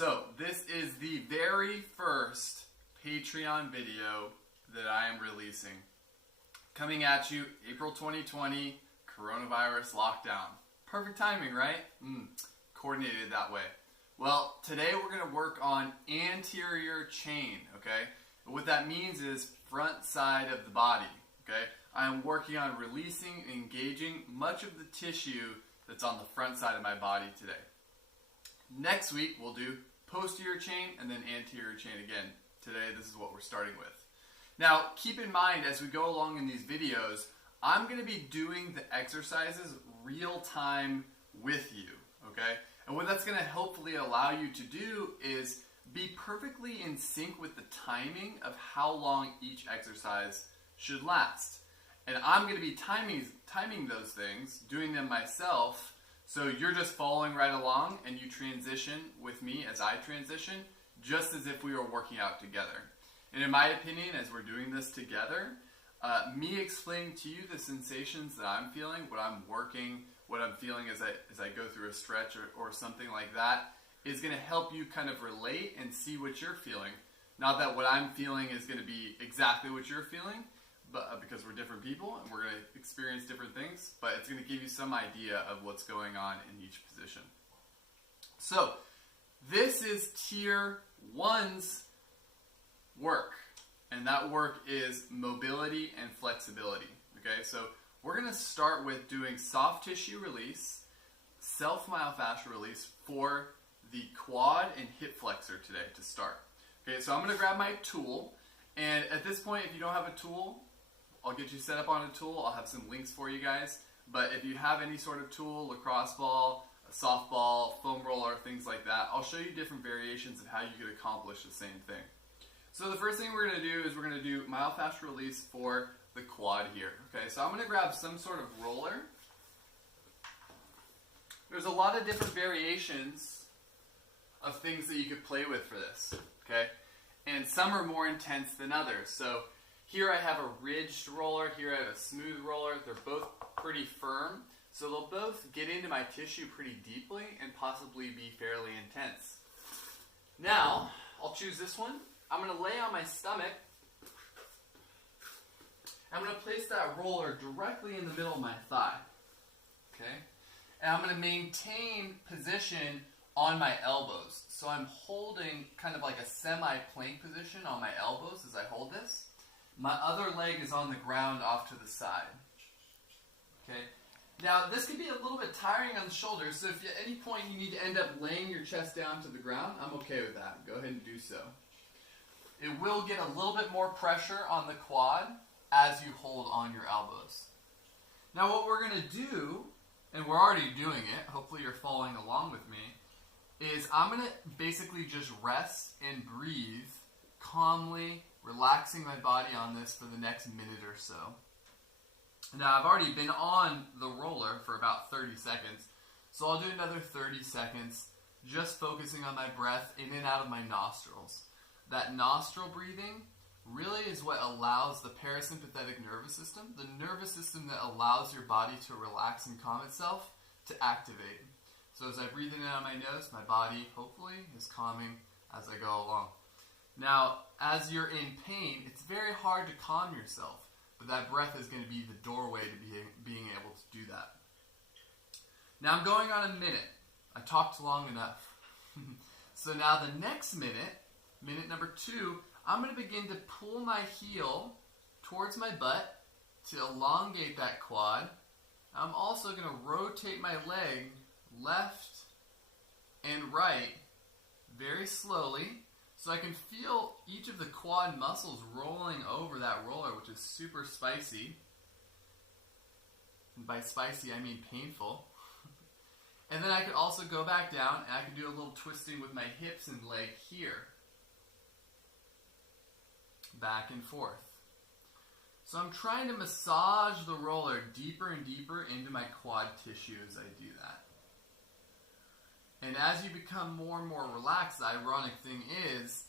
So this is the very first Patreon video that I am releasing. Coming at you, April 2020, coronavirus lockdown. Perfect timing, right? Coordinated that way. Well, today we're going to work on anterior chain, okay? And what that means is front side of the body, okay? I'm working on releasing and engaging much of the tissue that's on the front side of my body today. Next week, we'll do posterior chain and then anterior chain again. Today, this is what we're starting with. Now, keep in mind as we go along in these videos, I'm going to be doing the exercises real time with you, okay? And what that's going to hopefully allow you to do is be perfectly in sync with the timing of how long each exercise should last. And I'm going to be timing those things, doing them myself, so you're just following right along and you transition with me as I transition, just as if we were working out together. And in my opinion, as we're doing this together, me explaining to you the sensations that I'm feeling, what I'm working, what I'm feeling as I go through a stretch or something like that, is going to help you kind of relate and see what you're feeling. Not that what I'm feeling is going to be exactly what you're feeling, but because we're different people and we're going to experience different things, but it's going to give you some idea of what's going on in each position. So, this is tier 1's work, and that work is mobility and flexibility. Okay, so we're going to start with doing soft tissue release, self-myofascial release for the quad and hip flexor today to start. Okay, so I'm going to grab my tool, and at this point, if you don't have a tool, I'll get you set up on a tool. I'll have some links for you guys. But if you have any sort of tool, lacrosse ball, a softball, foam roller, things like that, I'll show you different variations of how you could accomplish the same thing. So the first thing we're going to do is we're going to do myofascial release for the quad here. Okay, so I'm going to grab some sort of roller. There's a lot of different variations of things that you could play with for this. Okay, and some are more intense than others. So here I have a ridged roller, here I have a smooth roller. They're both pretty firm, so they'll both get into my tissue pretty deeply and possibly be fairly intense. Now, I'll choose this one. I'm going to lay on my stomach. I'm going to place that roller directly in the middle of my thigh. Okay? And I'm going to maintain position on my elbows. So I'm holding kind of like a semi-plank position on my elbows as I hold this. My other leg is on the ground off to the side. Okay. Now, this can be a little bit tiring on the shoulders, so if at any point you need to end up laying your chest down to the ground, I'm okay with that. Go ahead and do so. It will get a little bit more pressure on the quad as you hold on your elbows. Now, what we're going to do, and we're already doing it, hopefully you're following along with me, is I'm going to basically just rest and breathe calmly, relaxing my body on this for the next minute or so. Now, I've already been on the roller for about 30 seconds, so I'll do another 30 seconds just focusing on my breath in and out of my nostrils. That nostril breathing really is what allows the parasympathetic nervous system, the nervous system that allows your body to relax and calm itself, to activate. So as I breathe in and out of my nose, my body hopefully is calming as I go along. Now, as you're in pain, it's very hard to calm yourself, but that breath is going to be the doorway to being able to do that. Now, I'm going on a minute. I talked long enough. So now the next minute, minute number 2, I'm going to begin to pull my heel towards my butt to elongate that quad. I'm also going to rotate my leg left and right very slowly, so I can feel each of the quad muscles rolling over that roller, which is super spicy. And by spicy, I mean painful. And then I could also go back down, and I can do a little twisting with my hips and leg here. Back and forth. So I'm trying to massage the roller deeper and deeper into my quad tissue as I do that. And as you become more and more relaxed, the ironic thing is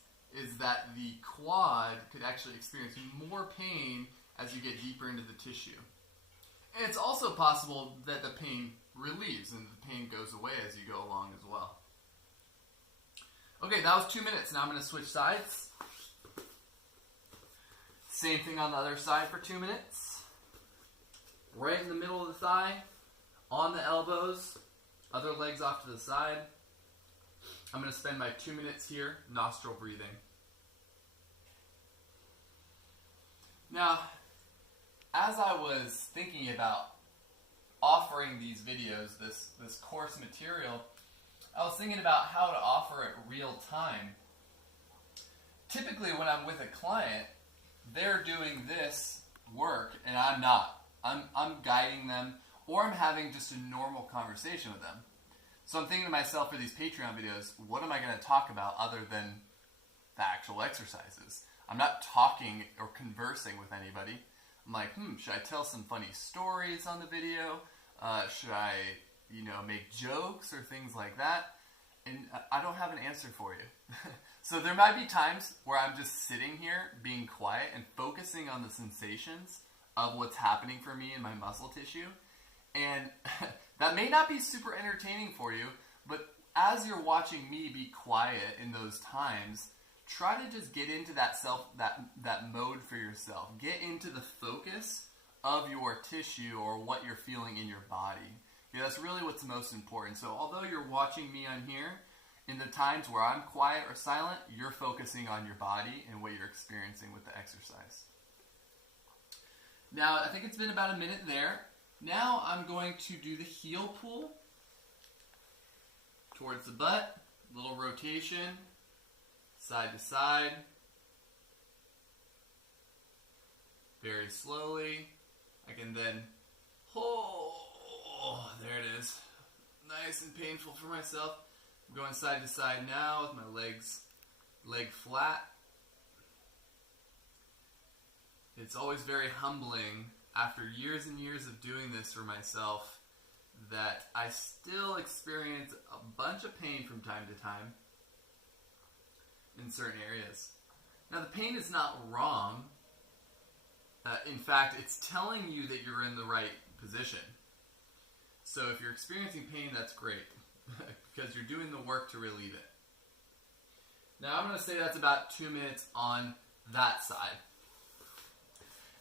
that the quad could actually experience more pain as you get deeper into the tissue. And it's also possible that the pain relieves and the pain goes away as you go along as well. Okay, that was 2 minutes. Now I'm going to switch sides. Same thing on the other side for 2 minutes. Right in the middle of the thigh, on the elbows, other legs off to the side. I'm going to spend my 2 minutes here, nostril breathing. Now, as I was thinking about offering these videos, this course material, I was thinking about how to offer it real time. Typically when I'm with a client, they're doing this work and I'm not. I'm guiding them, or I'm having just a normal conversation with them. So I'm thinking to myself for these Patreon videos, what am I going to talk about other than the actual exercises? I'm not talking or conversing with anybody. I'm like, should I tell some funny stories on the video? Should I, make jokes or things like that? And I don't have an answer for you. So there might be times where I'm just sitting here being quiet and focusing on the sensations of what's happening for me in my muscle tissue. And that may not be super entertaining for you, but as you're watching me be quiet in those times, try to just get into that mode for yourself. Get into the focus of your tissue or what you're feeling in your body. Yeah, that's really what's most important. So although you're watching me on here, in the times where I'm quiet or silent, you're focusing on your body and what you're experiencing with the exercise. Now, I think it's been about a minute there. Now I'm going to do the heel pull towards the butt, little rotation, side to side, very slowly. I can then, there it is, nice and painful for myself. I'm going side to side now with my leg flat. It's always very humbling after years and years of doing this for myself that I still experience a bunch of pain from time to time in certain areas. Now the pain is not wrong. In fact, it's telling you that you're in the right position. So if you're experiencing pain, that's great because you're doing the work to relieve it. Now I'm going to say that's about 2 minutes on that side.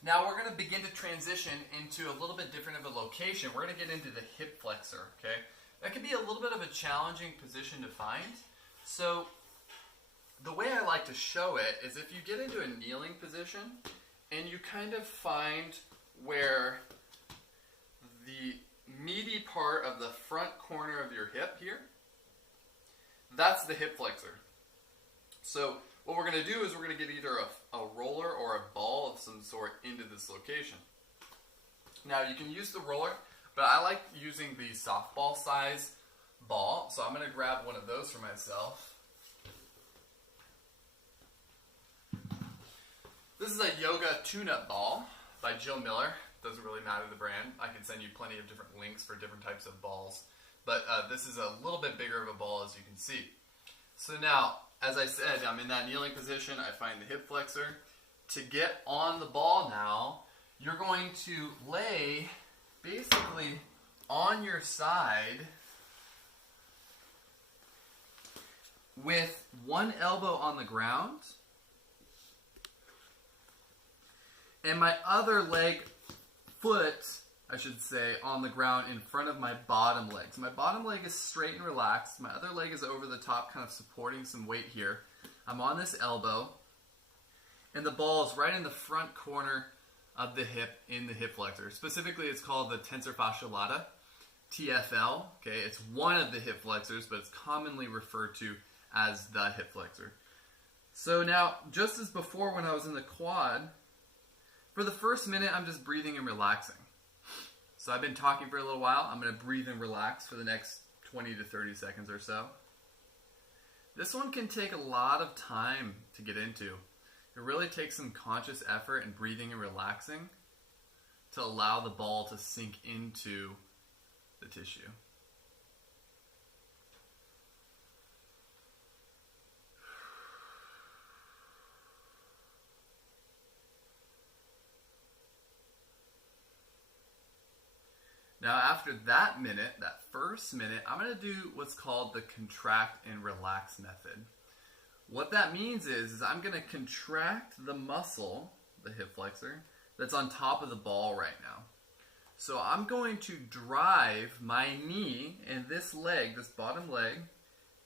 Now we're going to begin to transition into a little bit different of a location. We're going to get into the hip flexor, okay? That can be a little bit of a challenging position to find. So the way I like to show it is if you get into a kneeling position and you kind of find where the meaty part of the front corner of your hip here, that's the hip flexor. So what we're going to do is we're going to get either a roller or a ball of some sort into this location. Now you can use the roller, but I like using the softball size ball. So I'm going to grab one of those for myself. This is a yoga tune-up ball by Jill Miller. Doesn't really matter the brand. I can send you plenty of different links for different types of balls. But this is a little bit bigger of a ball, as you can see. So now, as I said, I'm in that kneeling position. I find the hip flexor. To get on the ball now, you're going to lay basically on your side with one elbow on the ground and my other foot, I should say, on the ground in front of my bottom leg. So my bottom leg is straight and relaxed. My other leg is over the top, kind of supporting some weight here. I'm on this elbow, and the ball is right in the front corner of the hip, in the hip flexor. Specifically, it's called the tensor fasciae lata, TFL. Okay, it's one of the hip flexors, but it's commonly referred to as the hip flexor. So now, just as before when I was in the quad, for the first minute, I'm just breathing and relaxing. So I've been talking for a little while. I'm going to breathe and relax for the next 20 to 30 seconds or so. This one can take a lot of time to get into. It really takes some conscious effort in breathing and relaxing to allow the ball to sink into the tissue. Now after that minute, that first minute, I'm going to do what's called the contract and relax method. What that means is I'm going to contract the muscle, the hip flexor, that's on top of the ball right now. So I'm going to drive my knee and this leg, this bottom leg,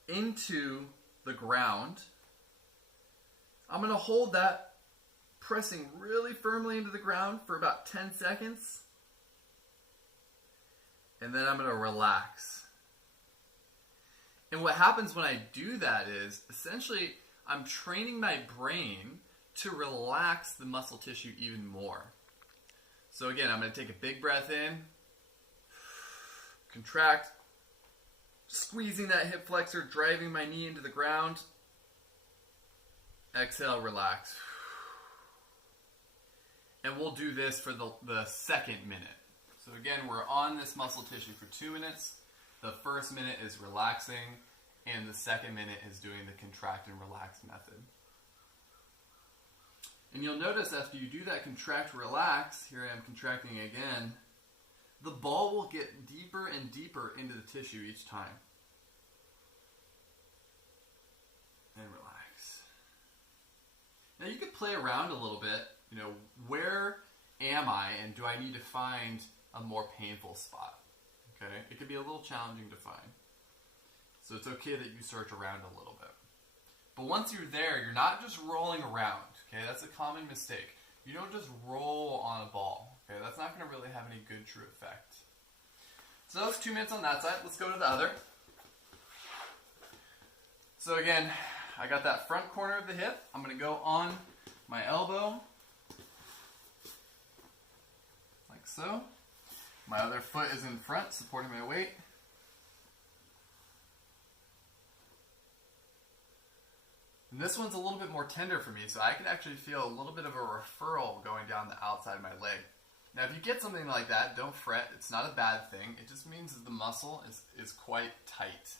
into the ground. I'm going to hold that, pressing really firmly into the ground for about 10 seconds. And then I'm going to relax. And what happens when I do that is, essentially, I'm training my brain to relax the muscle tissue even more. So again, I'm going to take a big breath in, contract, squeezing that hip flexor, driving my knee into the ground. Exhale, relax. And we'll do this for the second minute. So again, we're on this muscle tissue for 2 minutes. The first minute is relaxing, and the second minute is doing the contract and relax method. And you'll notice after you do that contract, relax, here I am contracting again, the ball will get deeper and deeper into the tissue each time. And relax. Now you could play around a little bit, where am I and do I need to find a more painful spot? Okay, it could be a little challenging to find. So it's okay that you search around a little bit. But once you're there, you're not just rolling around. Okay, that's a common mistake. You don't just roll on a ball. Okay, that's not going to really have any good true effect. So that was 2 minutes on that side. Let's go to the other. So again, I got that front corner of the hip. I'm going to go on my elbow, like so. My other foot is in front, supporting my weight. And this one's a little bit more tender for me, so I can actually feel a little bit of a referral going down the outside of my leg. Now, if you get something like that, don't fret. It's not a bad thing. It just means that the muscle is quite tight.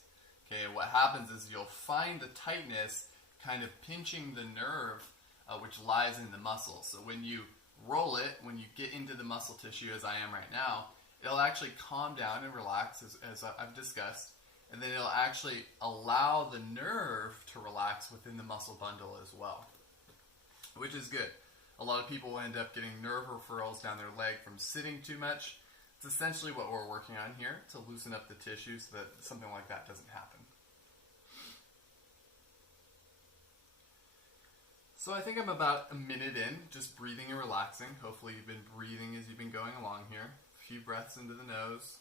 Okay, what happens is you'll find the tightness kind of pinching the nerve which lies in the muscle. So when you roll it, when you get into the muscle tissue, as I am right now, it'll actually calm down and relax, as I've discussed, and then it'll actually allow the nerve to relax within the muscle bundle as well, which is good. A lot of people end up getting nerve referrals down their leg from sitting too much. It's essentially what we're working on here, to loosen up the tissue so that something like that doesn't happen. So I think I'm about a minute in, just breathing and relaxing. Hopefully you've been breathing as you've been going along here. A few breaths into the nose.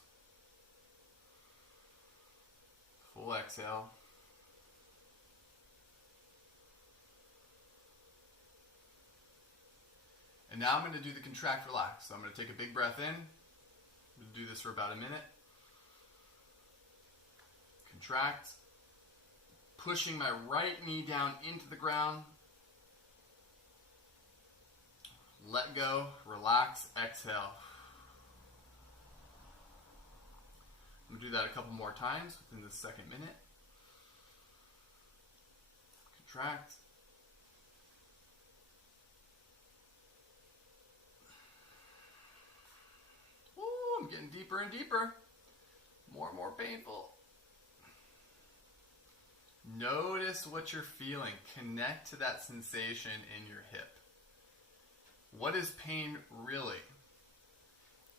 Full exhale. And now I'm going to do the contract relax. So I'm going to take a big breath in. I'm going to do this for about a minute. Contract. Pushing my right knee down into the ground. Let go, relax, exhale. I'm going to do that a couple more times within the second minute. Contract. Ooh, I'm getting deeper and deeper. More and more painful. Notice what you're feeling. Connect to that sensation in your hip. What is pain really?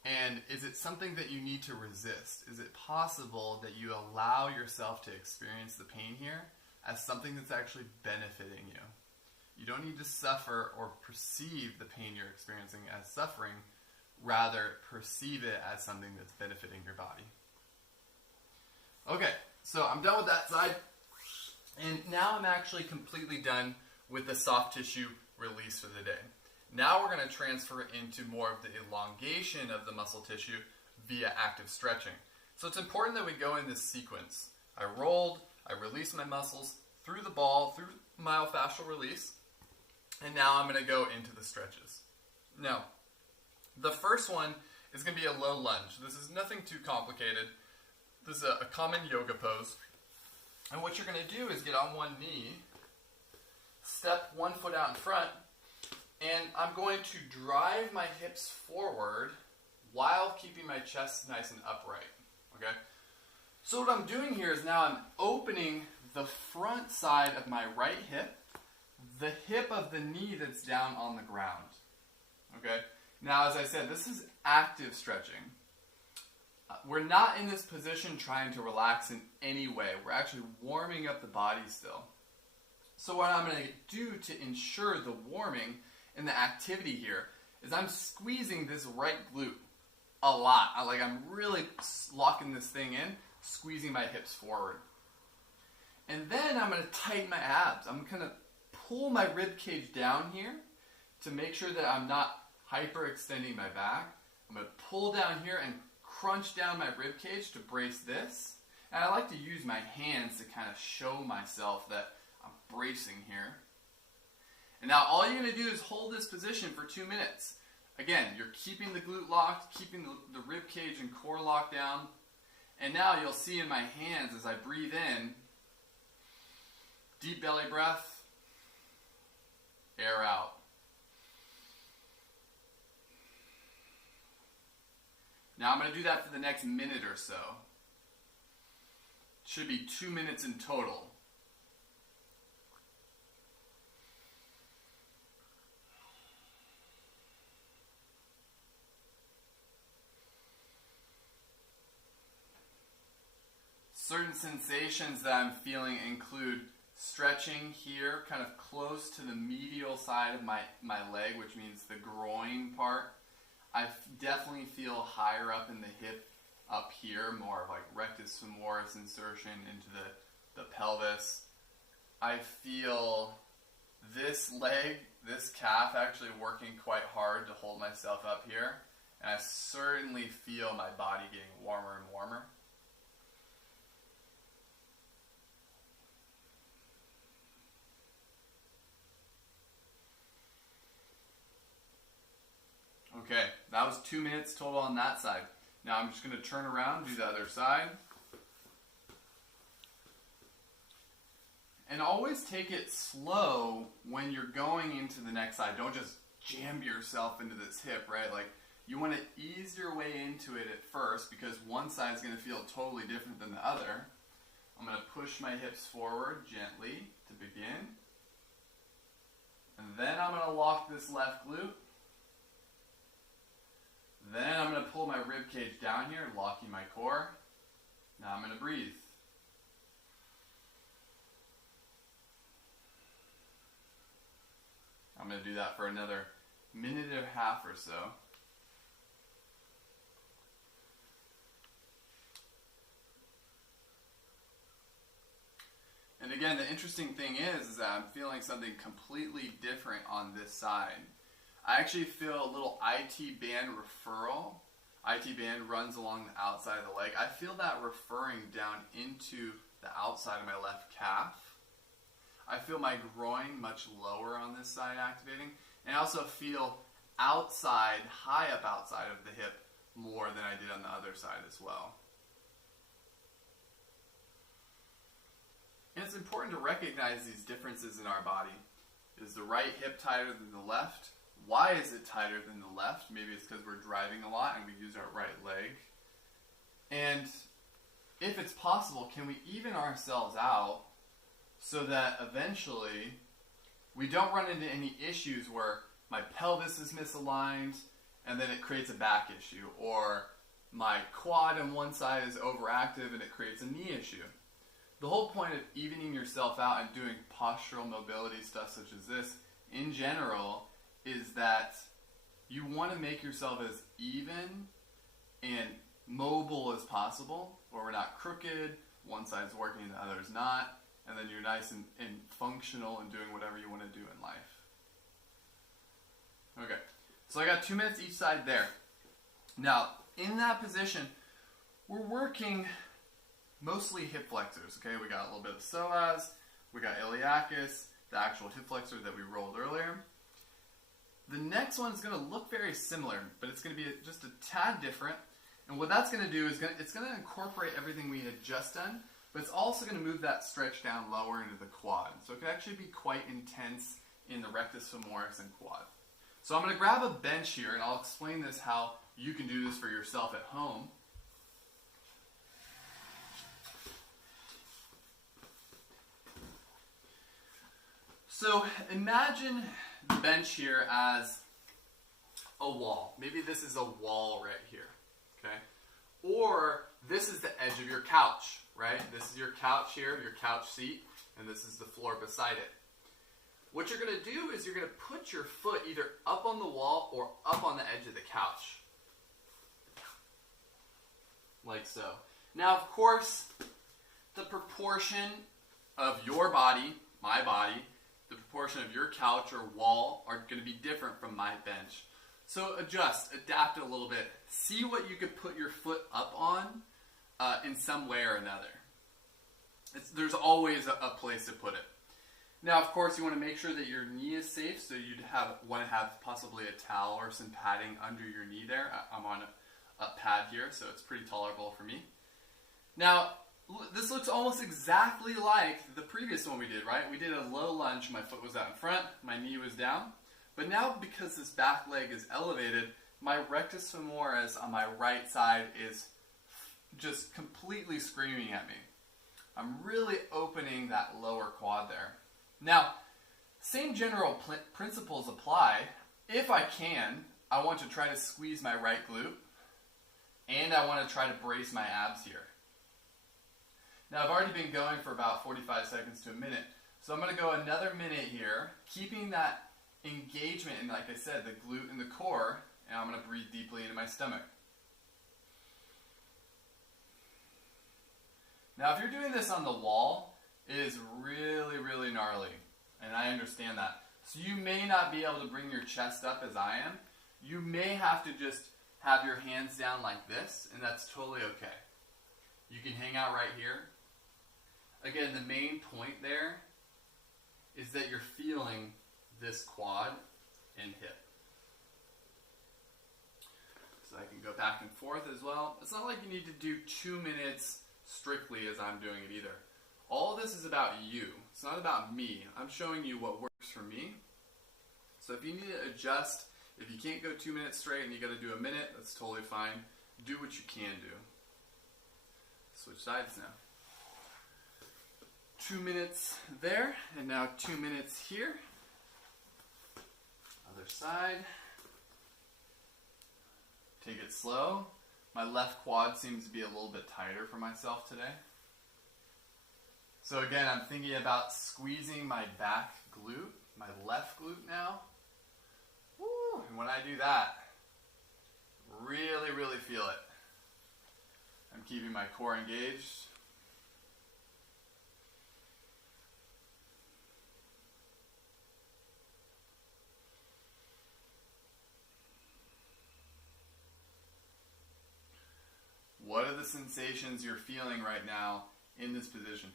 And is it something that you need to resist? Is it possible that you allow yourself to experience the pain here as something that's actually benefiting you? You don't need to suffer or perceive the pain you're experiencing as suffering. Rather, perceive it as something that's benefiting your body. Okay, so I'm done with that side. And now I'm actually completely done with the soft tissue release for the day. Now we're going to transfer into more of the elongation of the muscle tissue via active stretching. So it's important that we go in this sequence. I rolled, I released my muscles through the ball, through myofascial release, and now I'm going to go into the stretches. Now, the first one is going to be a low lunge. This is nothing too complicated. This is a common yoga pose. And what you're going to do is get on one knee, step one foot out in front, and I'm going to drive my hips forward while keeping my chest nice and upright. Okay? So what I'm doing here is now I'm opening the front side of my right hip, the hip of the knee that's down on the ground. Okay? Now, as I said, this is active stretching. We're not in this position trying to relax in any way. We're actually warming up the body still. So what I'm going to do to ensure the warming and the activity here is I'm squeezing this right glute a lot. I'm really locking this thing in, squeezing my hips forward. And then I'm going to tighten my abs. I'm going to pull my rib cage down here to make sure that I'm not hyperextending my back. I'm going to pull down here and crunch down my rib cage to brace this. And I like to use my hands to kind of show myself that I'm bracing here. And now all you're going to do is hold this position for 2 minutes. Again, you're keeping the glute locked, keeping the rib cage and core locked down. And now you'll see in my hands as I breathe in, deep belly breath, air out. Now I'm going to do that for the next minute or so. It should be 2 minutes in total. Certain sensations that I'm feeling include stretching here, kind of close to the medial side of my leg, which means the groin part. I definitely feel higher up in the hip up here, more of like rectus femoris insertion into the pelvis. I feel this leg, this calf actually working quite hard to hold myself up here. And I certainly feel my body getting warmer and warmer. Okay, that was 2 minutes total on that side. Now I'm just going to turn around, do the other side. And always take it slow when you're going into the next side. Don't just jam yourself into this hip, right? Like, you want to ease your way into it at first because one side is going to feel totally different than the other. I'm going to push my hips forward gently to begin. And then I'm going to lock this left glute. Then I'm going to pull my rib cage down here, locking my core. Now I'm going to breathe. I'm going to do that for another minute and a half or so. And again, the interesting thing is that I'm feeling something completely different on this side. I actually feel a little IT band referral. IT band runs along the outside of the leg. I feel that referring down into the outside of my left calf. I feel my groin much lower on this side activating. And I also feel outside, high up outside of the hip more than I did on the other side as well. And it's important to recognize these differences in our body. Is the right hip tighter than the left? Why is it tighter than the left? Maybe it's because we're driving a lot and we use our right leg. And if it's possible, can we even ourselves out so that eventually we don't run into any issues where my pelvis is misaligned and then it creates a back issue, or my quad on one side is overactive and it creates a knee issue. The whole point of evening yourself out and doing postural mobility stuff such as this in general is that you want to make yourself as even and mobile as possible, where we're not crooked, one side's working and the other's not, and then you're nice and functional and doing whatever you want to do in life. Okay, so I got 2 minutes each side there. Now, in that position, we're working mostly hip flexors, okay? We got a little bit of psoas, we got iliacus, the actual hip flexor that we rolled earlier. The next one is going to look very similar, but it's going to be just a tad different. And what that's going to do is it's going to incorporate everything we had just done, but it's also going to move that stretch down lower into the quad. So it can actually be quite intense in the rectus femoris and quad. So I'm going to grab a bench here, and I'll explain this how you can do this for yourself at home. So imagine the bench here as a wall. Maybe this is a wall right here, okay? Or this is the edge of your couch, right? This is your couch here, your couch seat, and this is the floor beside it. What you're going to do is you're going to put your foot either up on the wall or up on the edge of the couch. Like so. Now, of course, the proportion of your body, my body, the proportion of your couch or wall are going to be different from my bench. So adjust, adapt it a little bit. See what you can put your foot up on in some way or another. There's always a place to put it. Now, of course, you want to make sure that your knee is safe, so you'd want to have possibly a towel or some padding under your knee there. I'm on a pad here, so it's pretty tolerable for me. Now, this looks almost exactly like the previous one we did, right? We did a low lunge, my foot was out in front, my knee was down. But now, because this back leg is elevated, my rectus femoris on my right side is just completely screaming at me. I'm really opening that lower quad there. Now, same general principles apply. If I can, I want to try to squeeze my right glute, and I want to try to brace my abs here. Now, I've already been going for about 45 seconds to a minute, so I'm going to go another minute here, keeping that engagement in, like I said, the glute and the core, and I'm going to breathe deeply into my stomach. Now, if you're doing this on the wall, it is really, really gnarly, and I understand that. So you may not be able to bring your chest up as I am. You may have to just have your hands down like this, and that's totally okay. You can hang out right here. Again, the main point there is that you're feeling this quad and hip. So I can go back and forth as well. It's not like you need to do 2 minutes strictly as I'm doing it either. All of this is about you. It's not about me. I'm showing you what works for me. So if you need to adjust, if you can't go 2 minutes straight and you got to do a minute, that's totally fine. Do what you can do. Switch sides now. 2 minutes there, and now 2 minutes here. Other side. Take it slow. My left quad seems to be a little bit tighter for myself today. So again, I'm thinking about squeezing my back glute, my left glute now. Woo! And when I do that, really, really feel it. I'm keeping my core engaged. What are the sensations you're feeling right now in this position?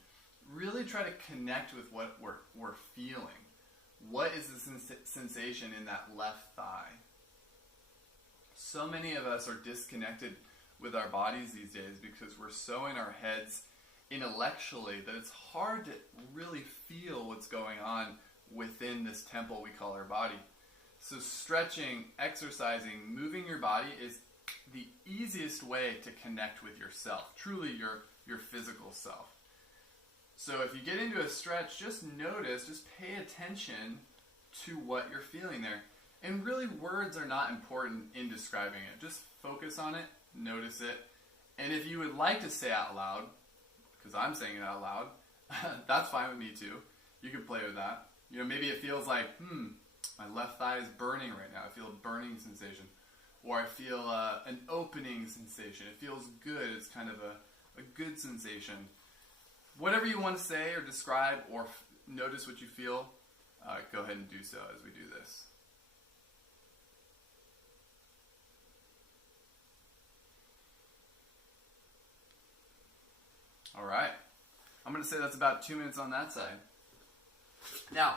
Really try to connect with what we're feeling. What is the sensation in that left thigh? So many of us are disconnected with our bodies these days because we're so in our heads intellectually that it's hard to really feel what's going on within this temple we call our body. So stretching, exercising, moving your body is the easiest way to connect with yourself, truly your physical self. So if you get into a stretch, just notice, just pay attention to what you're feeling there. And really, words are not important in describing it. Just focus on it, notice it. And if you would like to say out loud, because I'm saying it out loud, that's fine with me too. You can play with that. You know, maybe it feels like, my left thigh is burning right now. I feel a burning sensation. Or I feel an opening sensation. It feels good. It's kind of a good sensation. Whatever you want to say or describe or notice what you feel, go ahead and do so as we do this. All right. I'm going to say that's about 2 minutes on that side. Now,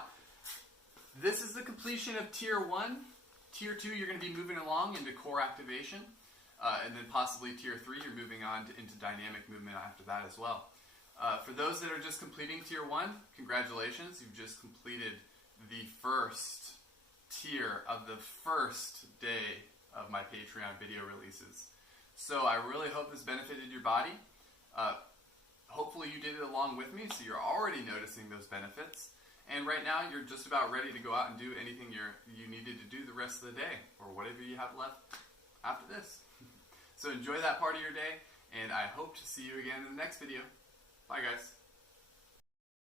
this is the completion of Tier 1. Tier 2, you're going to be moving along into core activation. And then possibly Tier 3, you're moving on into dynamic movement after that as well. For those that are just completing Tier 1, congratulations. You've just completed the first tier of the first day of my Patreon video releases. So I really hope this benefited your body. Hopefully you did it along with me, so you're already noticing those benefits. And right now, you're just about ready to go out and do anything you needed to do the rest of the day, or whatever you have left after this. So enjoy that part of your day, and I hope to see you again in the next video. Bye, guys.